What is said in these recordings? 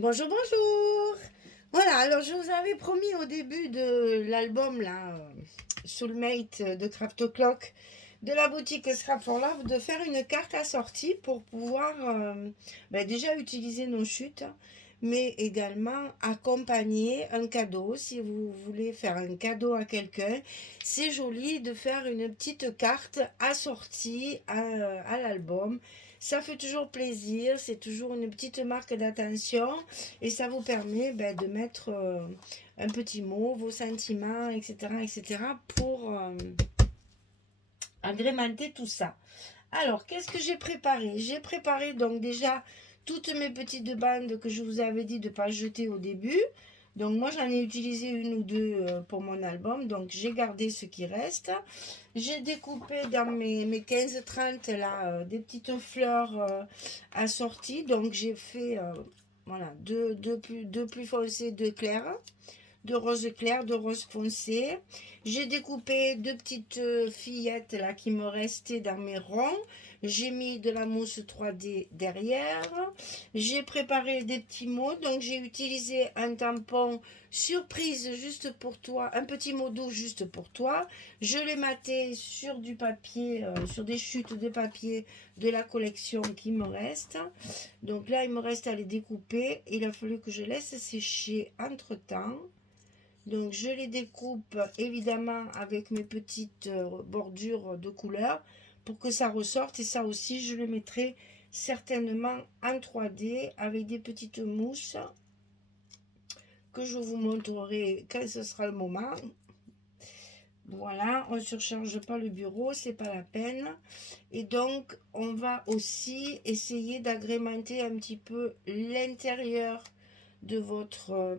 Bonjour, bonjour. Voilà, alors je vous avais promis au début de l'album, là, Soulmate de Craft Clock, de la boutique Scrap for Love, de faire une carte assortie pour pouvoir déjà utiliser nos chutes, mais également accompagner un cadeau. Si vous voulez faire un cadeau à quelqu'un, c'est joli de faire une petite carte assortie à l'album. Ça fait toujours plaisir, c'est toujours une petite marque d'attention et ça vous permet de mettre un petit mot, vos sentiments, etc., etc., pour agrémenter tout ça. Alors, qu'est-ce que j'ai préparé? J'ai préparé donc déjà toutes mes petites bandes que je vous avais dit de ne pas jeter au début. Donc moi j'en ai utilisé une ou deux pour mon album, donc j'ai gardé ce qui reste. J'ai découpé dans mes 15-30 là des petites fleurs assorties, donc j'ai fait voilà, deux plus foncés, deux clairs, de rose clair, de rose foncé. J'ai découpé deux petites fillettes là qui me restaient dans mes ronds. J'ai mis de la mousse 3D derrière. J'ai préparé des petits mots. Donc j'ai utilisé un tampon surprise juste pour toi, un petit mot doux juste pour toi. Je l'ai maté sur du papier, sur des chutes de papier de la collection qui me reste. Donc là, il me reste à les découper. Il a fallu que je laisse sécher entre temps. Donc je les découpe évidemment avec mes petites bordures de couleurs pour que ça ressorte, et ça aussi je le mettrai certainement en 3D avec des petites mousses que je vous montrerai quand ce sera le moment. Voilà, on ne surcharge pas le bureau, c'est pas la peine. Et donc on va aussi essayer d'agrémenter un petit peu l'intérieur de votre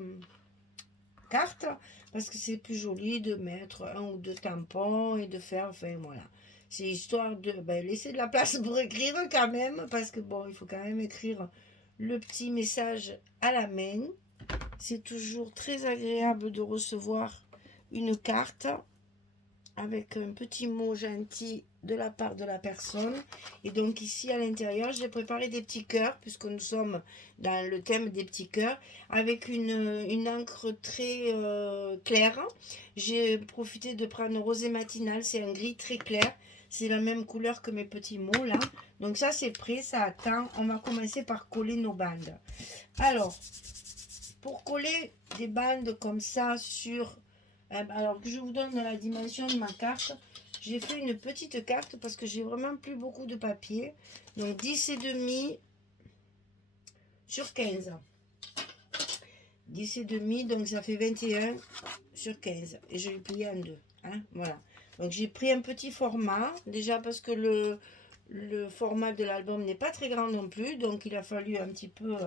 carte, parce que c'est plus joli de mettre un ou deux tampons et de faire, enfin voilà, c'est histoire de laisser de la place pour écrire quand même, parce que bon, il faut quand même écrire le petit message à la main. C'est toujours très agréable de recevoir une carte avec un petit mot gentil de la part de la personne. Et donc ici à l'intérieur, j'ai préparé des petits cœurs, puisque nous sommes dans le thème des petits cœurs, avec une encre très claire. J'ai profité de prendre rosé matinal, c'est un gris très clair, c'est la même couleur que mes petits mots là. Donc ça c'est prêt, ça attend. On va commencer par coller nos bandes. Alors, pour coller des bandes comme ça sur... Alors que je vous donne la dimension de ma carte, j'ai fait une petite carte parce que j'ai vraiment plus beaucoup de papier. Donc 10 et demi sur 15. 10 et demi, donc ça fait 21 sur 15. Et je l'ai plié en deux. Hein, voilà. Donc j'ai pris un petit format, déjà parce que le format de l'album n'est pas très grand non plus, donc il a fallu un petit peu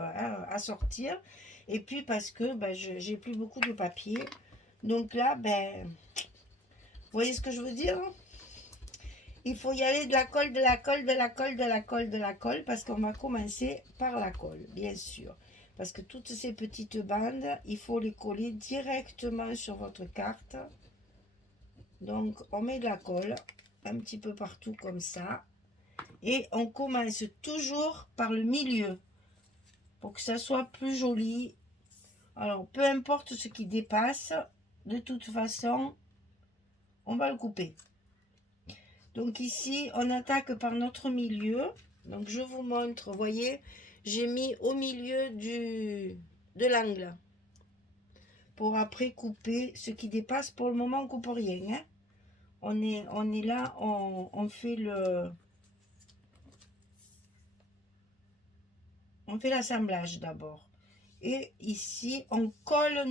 assortir. Et puis parce que j'ai plus beaucoup de papier. Donc là, vous voyez ce que je veux dire? Il faut y aller de la colle, de la colle, de la colle, de la colle, de la colle, parce qu'on va commencer par la colle, bien sûr. Parce que toutes ces petites bandes, il faut les coller directement sur votre carte. Donc, on met de la colle un petit peu partout comme ça. Et on commence toujours par le milieu pour que ça soit plus joli. Alors, peu importe ce qui dépasse, de toute façon, on va le couper. Donc ici, on attaque par notre milieu. Donc je vous montre, vous voyez, j'ai mis au milieu de l'angle. Pour après couper ce qui dépasse. Pour le moment, on ne coupe rien. Hein. On est là, on fait l'assemblage d'abord. Et ici, on colle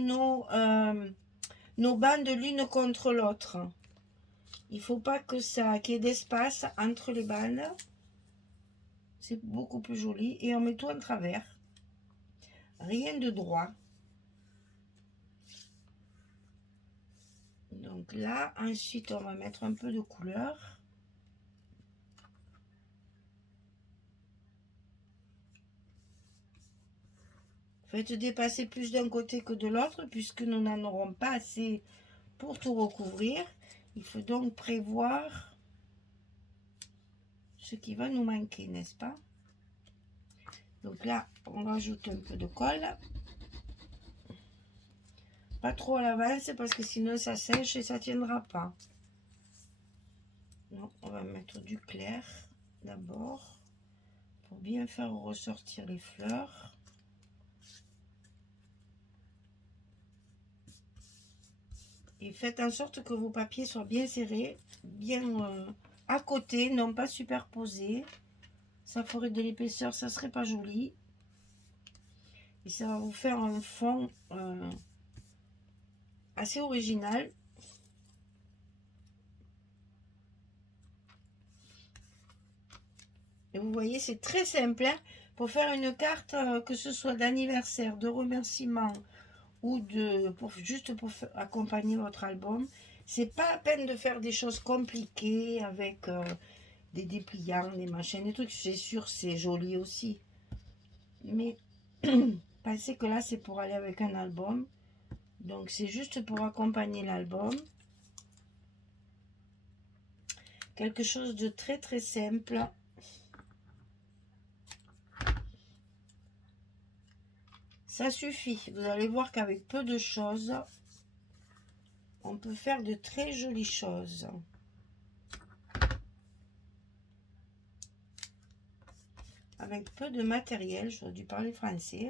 nos bandes l'une contre l'autre. Il ne faut pas que ça qu'il y ait d'espace entre les bandes. C'est beaucoup plus joli. Et on met tout en travers. Rien de droit. Donc là, ensuite, on va mettre un peu de couleur. Faites dépasser plus d'un côté que de l'autre, puisque nous n'en aurons pas assez pour tout recouvrir. Il faut donc prévoir ce qui va nous manquer, n'est-ce pas? Donc là, on rajoute un peu de colle. Pas trop à l'avance parce que sinon ça sèche et ça tiendra pas. Donc on va mettre du clair d'abord pour bien faire ressortir les fleurs. Et faites en sorte que vos papiers soient bien serrés, bien à côté, non pas superposés. Ça ferait de l'épaisseur, ça serait pas joli. Et ça va vous faire un fond assez original. Et vous voyez, c'est très simple hein, pour faire une carte, que ce soit d'anniversaire, de remerciement ou juste pour accompagner votre album. C'est pas la peine de faire des choses compliquées avec des dépliants, des machins, des trucs. C'est sûr, c'est joli aussi. Mais pensez que là, c'est pour aller avec un album. Donc, c'est juste pour accompagner l'album. Quelque chose de très, très simple. Ça suffit. Vous allez voir qu'avec peu de choses, on peut faire de très jolies choses. Avec peu de matériel, j'aurais dû parler français.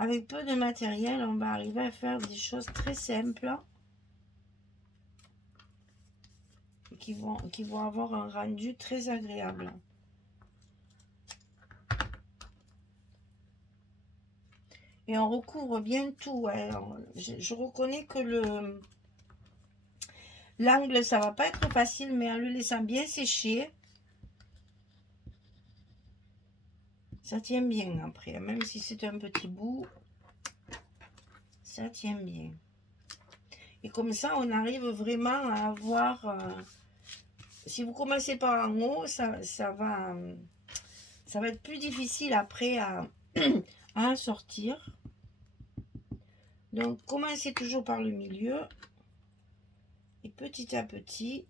Avec peu de matériel, on va arriver à faire des choses très simples qui vont avoir un rendu très agréable. Et on recouvre bien tout. Hein. Je reconnais que l'angle, ça va pas être facile, mais en le laissant bien sécher, ça tient bien après. Même si c'est un petit bout, ça tient bien. Et comme ça, on arrive vraiment à avoir... si vous commencez par en haut, ça va être plus difficile après à sortir. Donc, commencez toujours par le milieu. Et petit à petit,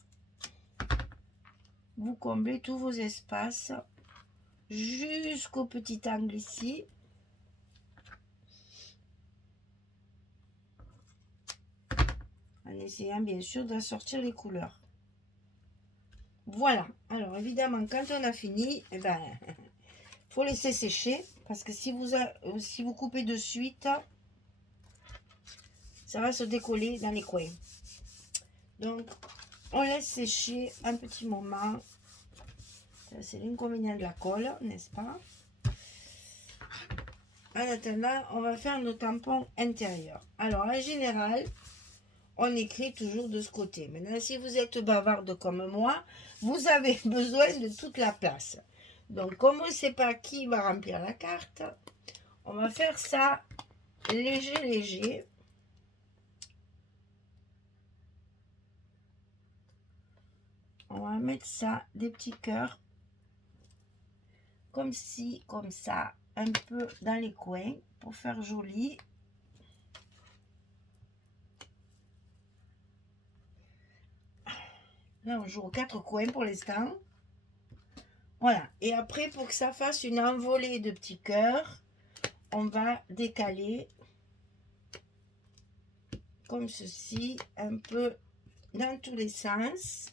vous comblez tous vos espaces jusqu'au petit angle ici. En essayant bien sûr d'assortir les couleurs. Voilà. Alors, évidemment, quand on a fini, eh ben, faut laisser sécher. Parce que si vous coupez de suite, ça va se décoller dans les coins. Donc, on laisse sécher un petit moment. C'est l'inconvénient de la colle, n'est-ce pas? En attendant, on va faire nos tampons intérieurs. Alors, en général, on écrit toujours de ce côté. Maintenant, si vous êtes bavarde comme moi, vous avez besoin de toute la place. Donc, comme on ne sait pas qui va remplir la carte, on va faire ça léger, léger. On va mettre ça, des petits cœurs, comme ci, comme ça, un peu dans les coins, pour faire joli. Là, on joue aux 4 coins pour l'instant. Voilà. Et après, pour que ça fasse une envolée de petits cœurs, on va décaler comme ceci, un peu dans tous les sens.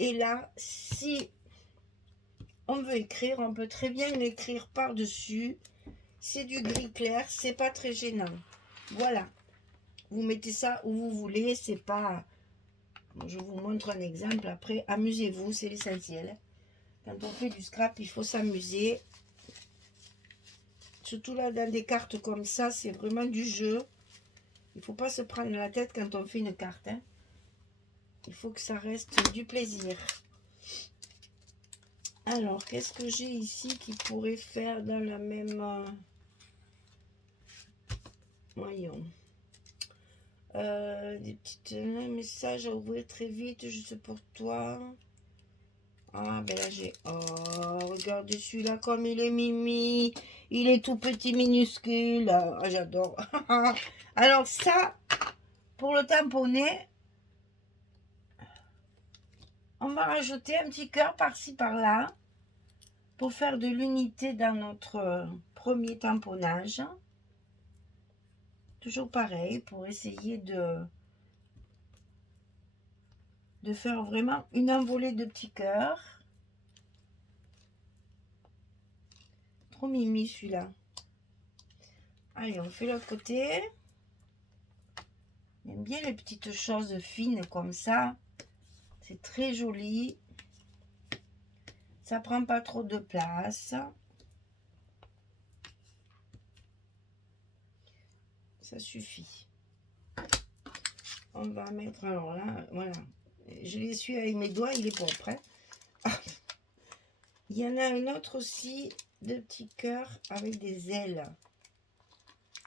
Et là, si on veut écrire, on peut très bien l'écrire par-dessus. C'est du gris clair, c'est pas très gênant. Voilà. Vous mettez ça où vous voulez, c'est pas... Je vous montre un exemple, après, amusez-vous, c'est l'essentiel. Quand on fait du scrap, il faut s'amuser. Surtout là, dans des cartes comme ça, c'est vraiment du jeu. Il ne faut pas se prendre la tête quand on fait une carte. Hein. Il faut que ça reste du plaisir. Alors, qu'est-ce que j'ai ici qui pourrait faire dans la même... Voyons. Des petits messages à ouvrir très vite, juste pour toi. Ah, ben là, j'ai... Oh, regardez celui-là comme il est mimi. Il est tout petit, minuscule. Ah, j'adore. Alors ça, pour le tamponner, on va rajouter un petit cœur par-ci, par-là. pour faire de l'unité dans notre premier tamponnage. Toujours pareil, pour essayer de faire vraiment une envolée de petits cœurs. Trop mimi celui-là. Allez, on fait l'autre côté. J'aime bien les petites choses fines comme ça. C'est très joli. Ça prend pas trop de place. Ça suffit. On va mettre, alors là, voilà. Je l'essuie avec mes doigts, il est propre. Hein. Ah. Il y en a un autre aussi, de petits cœurs avec des ailes.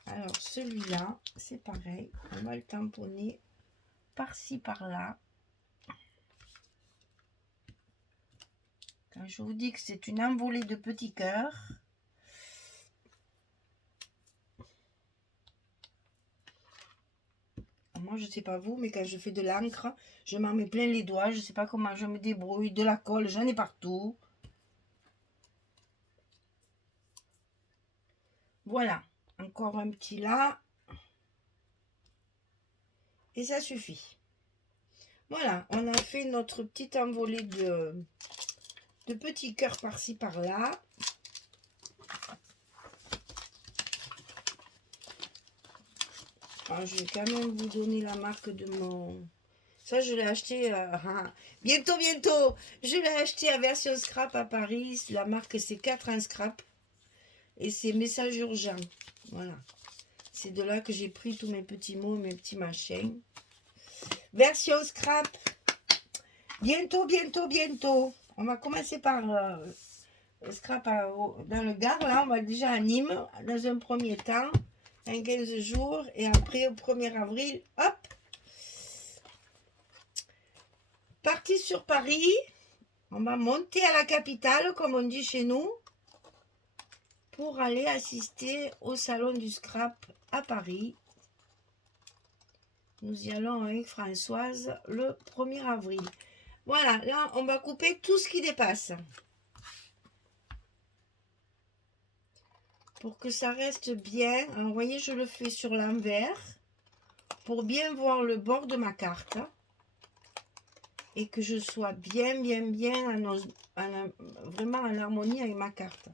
Alors celui-là, c'est pareil. On va le tamponner par-ci, par-là. Quand je vous dis que c'est une envolée de petits cœurs, moi je sais pas vous, mais quand je fais de l'encre, je m'en mets plein les doigts. Je sais pas comment je me débrouille. De la colle, j'en ai partout. Voilà, encore un petit là. Et ça suffit. Voilà, on a fait notre petite envolée de petits cœurs par-ci par-là. Alors, je vais quand même vous donner la marque de mon... Ça, je l'ai acheté... bientôt, bientôt. Je l'ai acheté à Version Scrap à Paris. La marque, c'est 4 en scrap. Et c'est message urgent. Voilà. C'est de là que j'ai pris tous mes petits mots, mes petits machins. Version Scrap. Bientôt, bientôt, bientôt. On va commencer par Scrap dans le Gard. Là, on va déjà à Nîmes dans un premier temps. Un 15 jours. Et après, au 1er avril, hop. Parti sur Paris. On va monter à la capitale, comme on dit chez nous, pour aller assister au salon du scrap à Paris. Nous y allons avec Françoise le 1er avril. Voilà, là, on va couper tout ce qui dépasse. Pour que ça reste bien. Alors, vous voyez, je le fais sur l'envers pour bien voir le bord de ma carte. Et que je sois bien vraiment en harmonie avec ma carte.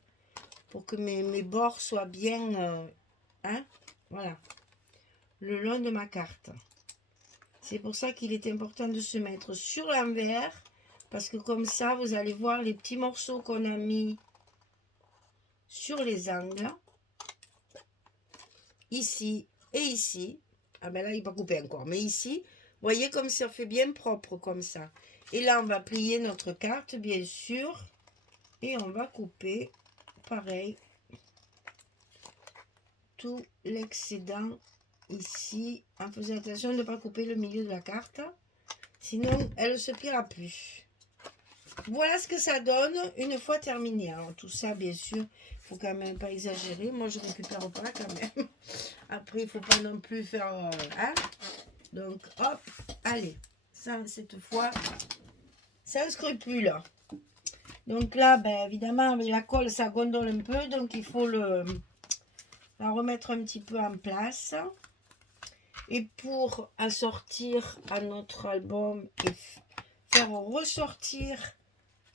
Pour que mes bords soient bien, voilà, le long de ma carte. C'est pour ça qu'il est important de se mettre sur l'envers, parce que comme ça, vous allez voir les petits morceaux qu'on a mis sur les angles, ici et ici. Ah ben là, il n'est pas coupé encore, mais ici, vous voyez comme ça fait bien propre comme ça. Et là, on va plier notre carte, bien sûr, et on va couper, pareil, tout l'excédent ici, en faisant attention de ne pas couper le milieu de la carte, sinon elle ne se pliera plus. Voilà ce que ça donne une fois terminé. Alors tout ça, bien sûr, il faut quand même pas exagérer. Moi, je récupère pas quand même. Après, il faut pas non plus faire... Donc, hop, allez. Ça, cette fois, sans scrupule. Donc là, ben, évidemment, avec la colle, ça gondole un peu. Donc, il faut la remettre un petit peu en place. Et pour assortir à notre album et faire ressortir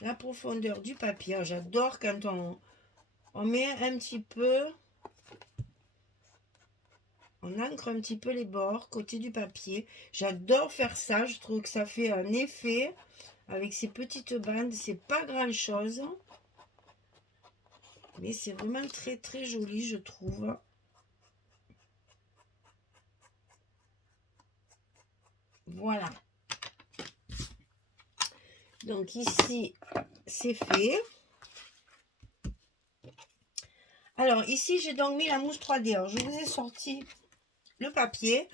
la profondeur du papier. J'adore quand on met un petit peu, on ancre un petit peu les bords côté du papier. J'adore faire ça, je trouve que ça fait un effet avec ces petites bandes. C'est pas grand chose, mais c'est vraiment très très joli, je trouve. Voilà. Donc ici, c'est fait. Alors ici, j'ai donc mis la mousse 3D. Alors, je vous ai sorti le papier.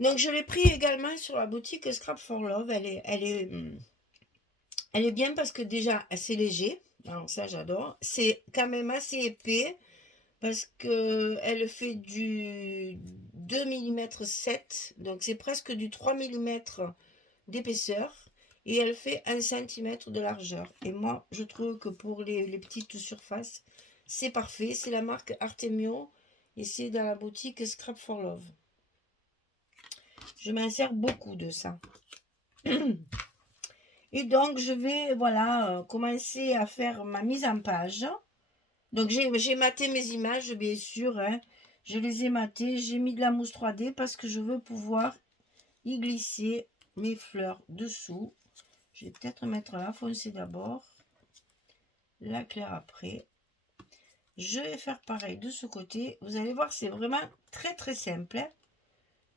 Donc je l'ai pris également sur la boutique Scrap for Love. Elle est bien parce que déjà, c'est léger. Alors ça, j'adore. C'est quand même assez épais parce que elle fait du 2 mm 7. Donc c'est presque du 3 mm d'épaisseur. et elle fait 1 cm de largeur. Et moi, je trouve que pour les petites surfaces, c'est parfait. C'est la marque Artemio et c'est dans la boutique Scrap for Love. Je m'en sers beaucoup de ça. Et donc, je vais, voilà, commencer à faire ma mise en page. Donc, j'ai maté mes images, bien sûr. Hein. Je les ai matées. J'ai mis de la mousse 3D parce que je veux pouvoir y glisser mes fleurs dessous. Je vais peut-être mettre la foncée d'abord, la claire après. Je vais faire pareil de ce côté. Vous allez voir, c'est vraiment très très simple. Hein.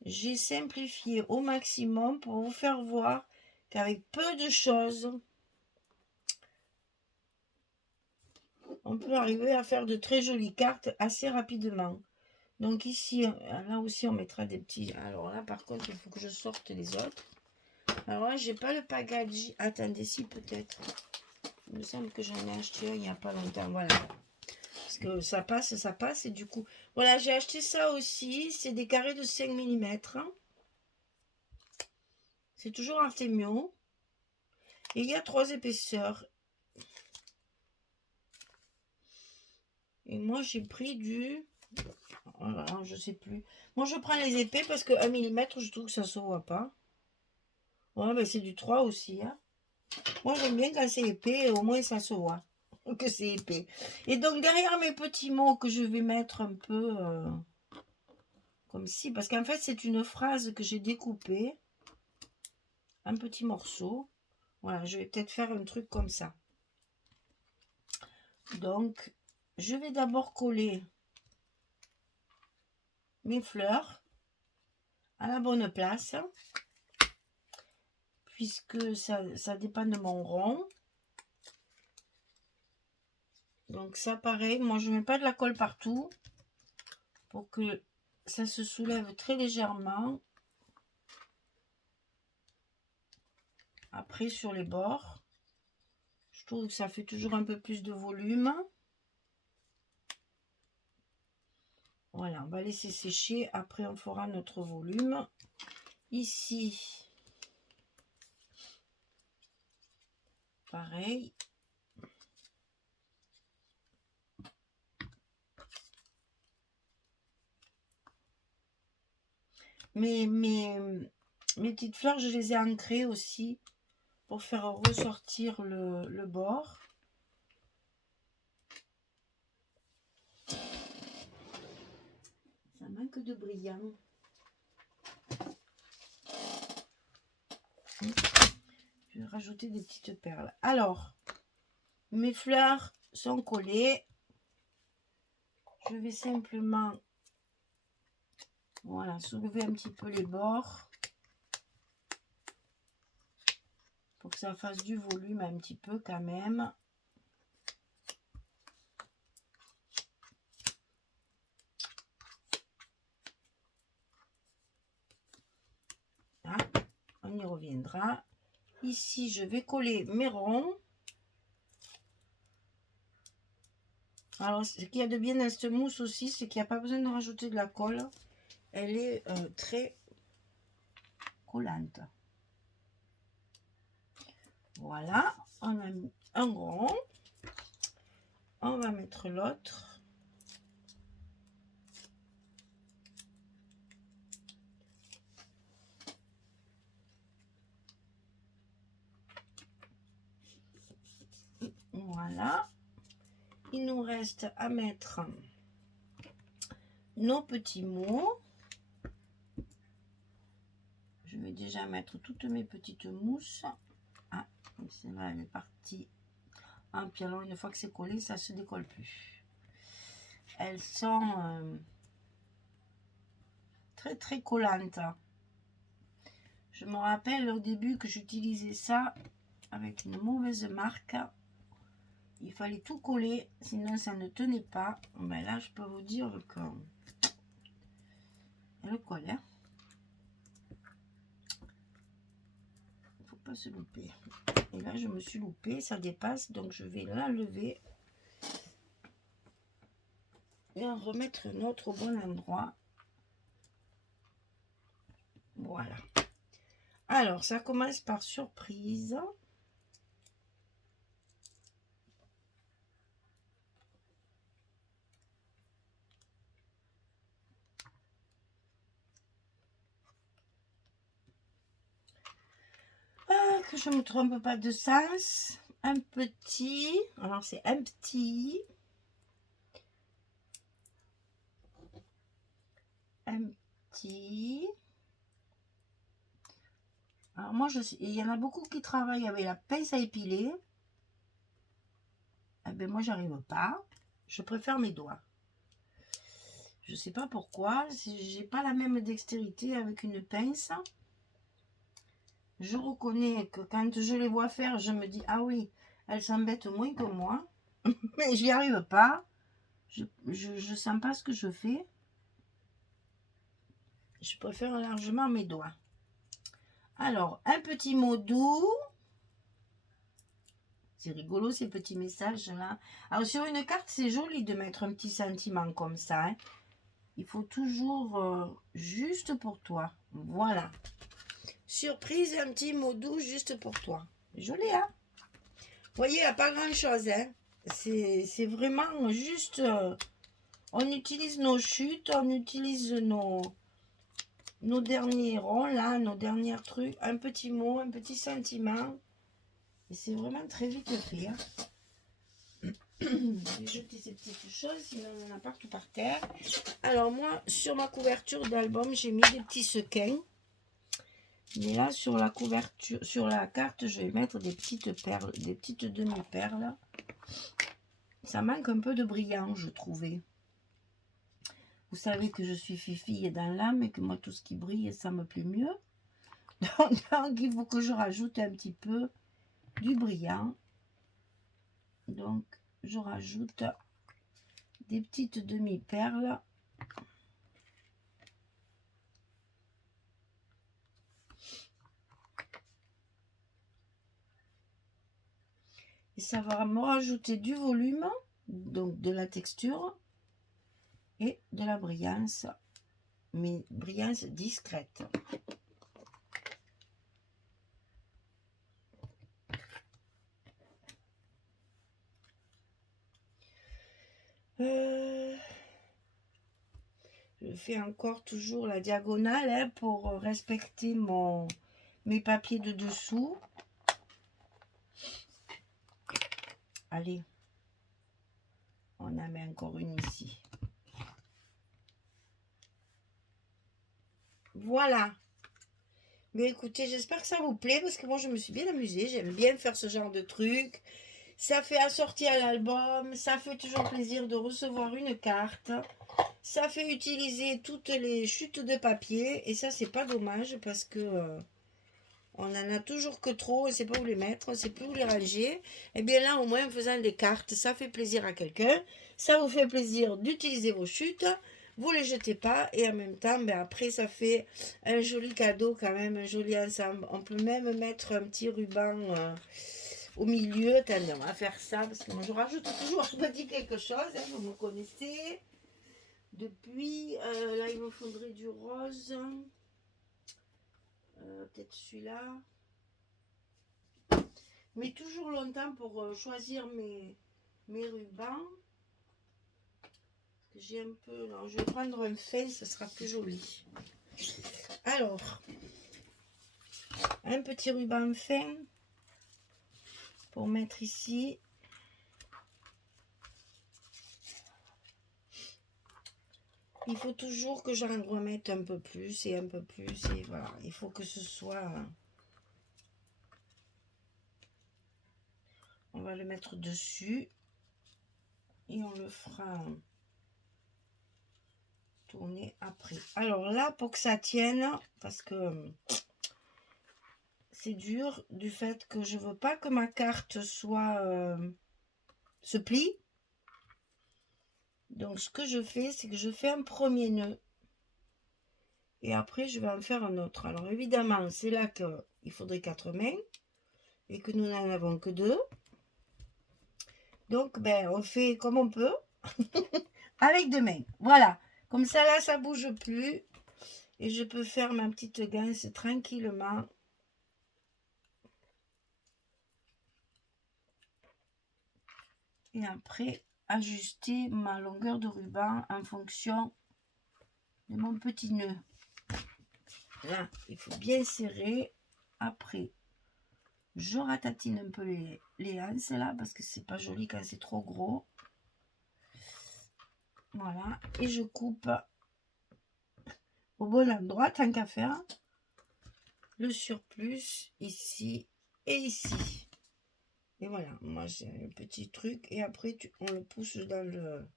J'ai simplifié au maximum pour vous faire voir qu'avec peu de choses, on peut arriver à faire de très jolies cartes assez rapidement. Donc ici, là aussi, on mettra des petits... Alors là, par contre, il faut que je sorte les autres. Alors là, j'ai pas le packaging. Attendez, si peut-être. Il me semble que j'en ai acheté un il n'y a pas longtemps. Voilà. Parce que ça passe. Et du coup, voilà, j'ai acheté ça aussi. C'est des carrés de 5 mm. C'est toujours Artemio. Et il y a 3 épaisseurs. Et moi, j'ai pris du... Voilà, je sais plus. Moi, je prends les épais parce que 1 mm, je trouve que ça se voit pas. Ouais, ben c'est du 3 aussi. Hein. Moi, j'aime bien quand c'est épais, au moins ça se voit que c'est épais. Et donc, derrière mes petits mots que je vais mettre un peu comme ci, parce qu'en fait, c'est une phrase que j'ai découpée en petits morceaux. Voilà, je vais peut-être faire un truc comme ça. Donc, je vais d'abord coller mes fleurs à la bonne place, puisque ça dépend de mon rond. Donc ça, pareil, moi je ne mets pas de la colle partout pour que ça se soulève très légèrement. Après, sur les bords, je trouve que ça fait toujours un peu plus de volume. Voilà, on va laisser sécher. Après, on fera notre volume. Ici, pareil. Mes petites fleurs, je les ai ancrées aussi pour faire ressortir le bord. Ça manque de brillant. Je vais rajouter des petites perles. Alors, mes fleurs sont collées. Je vais simplement, voilà, soulever un petit peu les bords pour que ça fasse du volume un petit peu quand même. Là, on y reviendra. Ici, je vais coller mes ronds. Alors, ce qu'il y a de bien dans cette mousse aussi, c'est qu'il n'y a pas besoin de rajouter de la colle. Elle est très collante. Voilà, on a mis un rond. On va mettre l'autre. Voilà. Il nous reste à mettre nos petits mots. Je vais déjà mettre toutes mes petites mousses. Ah, celle-là, elle est partie. Ah, puis alors, une fois que c'est collé, ça ne se décolle plus. Elles sont très, très collantes. Je me rappelle au début que j'utilisais ça avec une mauvaise marque. Il fallait tout coller, sinon ça ne tenait pas. Ben là, je peux vous dire que elle colle. Hein. Il ne faut pas se louper. Et là, je me suis loupée, ça dépasse, donc je vais l'enlever et en remettre une autre au bon endroit. Voilà. Alors, ça commence par surprise. Ah, que je ne me trompe pas de sens. Un petit. Alors, c'est un petit. Un petit. Alors, moi, il y en a beaucoup qui travaillent avec la pince à épiler. Eh bien, moi, j'arrive pas. Je préfère mes doigts. Je sais pas pourquoi. J'ai pas la même dextérité avec une pince. Je reconnais que quand je les vois faire, je me dis, ah oui, elles s'embêtent moins que moi. Mais j'y arrive pas. Je sens pas ce que je fais. Je préfère largement mes doigts. Alors, un petit mot doux. C'est rigolo ces petits messages là. Alors sur une carte, c'est joli de mettre un petit sentiment comme ça. Hein. Il faut toujours juste pour toi. Voilà. Surprise, un petit mot doux juste pour toi. Joli, hein? Vous voyez, il n'y a pas grand-chose. Hein? C'est vraiment juste... on utilise nos chutes, on utilise nos derniers ronds, là, nos derniers trucs. Un petit mot, un petit sentiment. Et c'est vraiment très vite fait. Hein? Je vais jeter ces petites choses, sinon on en a partout par terre. Alors moi, sur ma couverture d'album, j'ai mis des petits sequins. Mais là, sur la couverture, sur la carte, je vais mettre des petites perles, des petites demi-perles. Ça manque un peu de brillant, je trouvais. Vous savez que je suis fifille dans l'âme et que moi, tout ce qui brille, ça me plaît mieux. Donc, il faut que je rajoute un petit peu du brillant. Donc, je rajoute des petites demi-perles. Et ça va me rajouter du volume, donc de la texture et de la brillance, mais brillance discrète. Je fais encore toujours la diagonale hein, pour respecter mes papiers de dessous. Allez, on en met encore une ici. Voilà. Mais écoutez, j'espère que ça vous plaît parce que moi je me suis bien amusée. J'aime bien faire ce genre de truc. Ça fait assortir à l'album. Ça fait toujours plaisir de recevoir une carte. Ça fait utiliser toutes les chutes de papier. Et ça, c'est pas dommage parce que on en a toujours que trop. On ne sait pas où les mettre. On ne sait plus où les ranger. Et bien là, au moins, en faisant des cartes, ça fait plaisir à quelqu'un. Ça vous fait plaisir d'utiliser vos chutes. Vous les jetez pas. Et en même temps, ben après, ça fait un joli cadeau quand même. Un joli ensemble. On peut même mettre un petit ruban... au milieu. Attendez, on va faire ça parce que moi je rajoute toujours un petit quelque chose. Hein, vous me connaissez. Depuis, là il me faudrait du rose. Peut-être celui-là. Mais toujours longtemps pour choisir mes rubans. J'ai un peu. Alors, je vais prendre un feuille, ce sera plus joli. Alors, un petit ruban fin pour mettre ici. Il faut toujours que j'en remette un peu plus et un peu plus. Et voilà, il faut que ce soit... On va le mettre dessus. Et on le fera tourner après. Alors là, pour que ça tienne, parce que c'est dur du fait que je veux pas que ma carte soit... se plie. Donc ce que je fais, c'est que je fais un premier nœud. Et après, je vais en faire un autre. Alors évidemment, c'est là qu'il faudrait 4 mains. Et que nous n'en avons que 2. Donc, ben, on fait comme on peut. Avec 2 mains. Voilà. Comme ça, là, ça bouge plus. Et je peux faire ma petite ganse tranquillement. Et après, ajuster ma longueur de ruban en fonction de mon petit nœud. Là, il faut bien serrer. Après, je ratatine un peu les anses là, parce que c'est pas joli quand c'est trop gros. Voilà, et je coupe au bon endroit, tant qu'à faire, le surplus ici et ici. Et voilà, moi j'ai un petit truc, et après on le pousse dans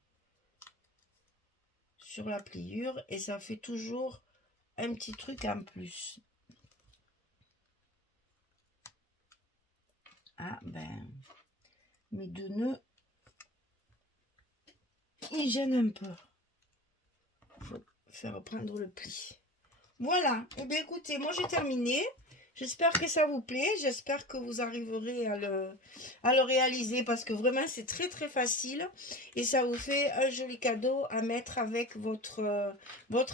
sur la pliure, et ça fait toujours un petit truc en plus. Ah ben, mes deux nœuds, ils gênent un peu. Faut faire prendre le pli. Voilà, et bien écoutez, moi j'ai terminé. J'espère que ça vous plaît, j'espère que vous arriverez à le réaliser, parce que vraiment c'est très très facile et ça vous fait un joli cadeau à mettre avec votre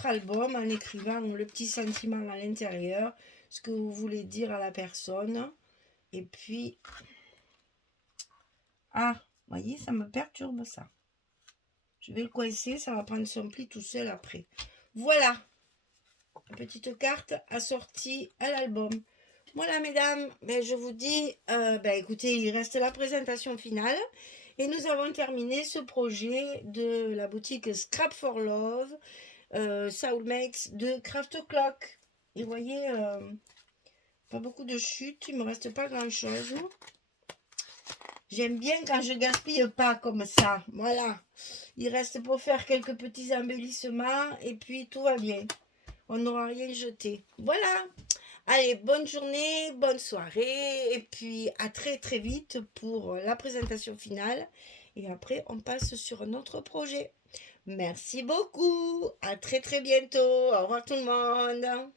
album, en écrivant le petit sentiment à l'intérieur, ce que vous voulez dire à la personne. Et puis, ah, vous voyez, ça me perturbe ça. Je vais le coincer, ça va prendre son pli tout seul après. Voilà, une petite carte assortie à l'album. Voilà mesdames, ben, je vous dis, écoutez, il reste la présentation finale et nous avons terminé ce projet de la boutique Scrap for Love, Soulmates de Craft Clock. Et vous voyez, pas beaucoup de chutes, il me reste pas grand chose. J'aime bien quand je gaspille pas comme ça, voilà. Il reste pour faire quelques petits embellissements et puis tout va bien. On n'aura rien jeté. Voilà. Allez, bonne journée, bonne soirée, et puis à très très vite pour la présentation finale. Et après, on passe sur un autre projet. Merci beaucoup, à très très bientôt. Au revoir tout le monde.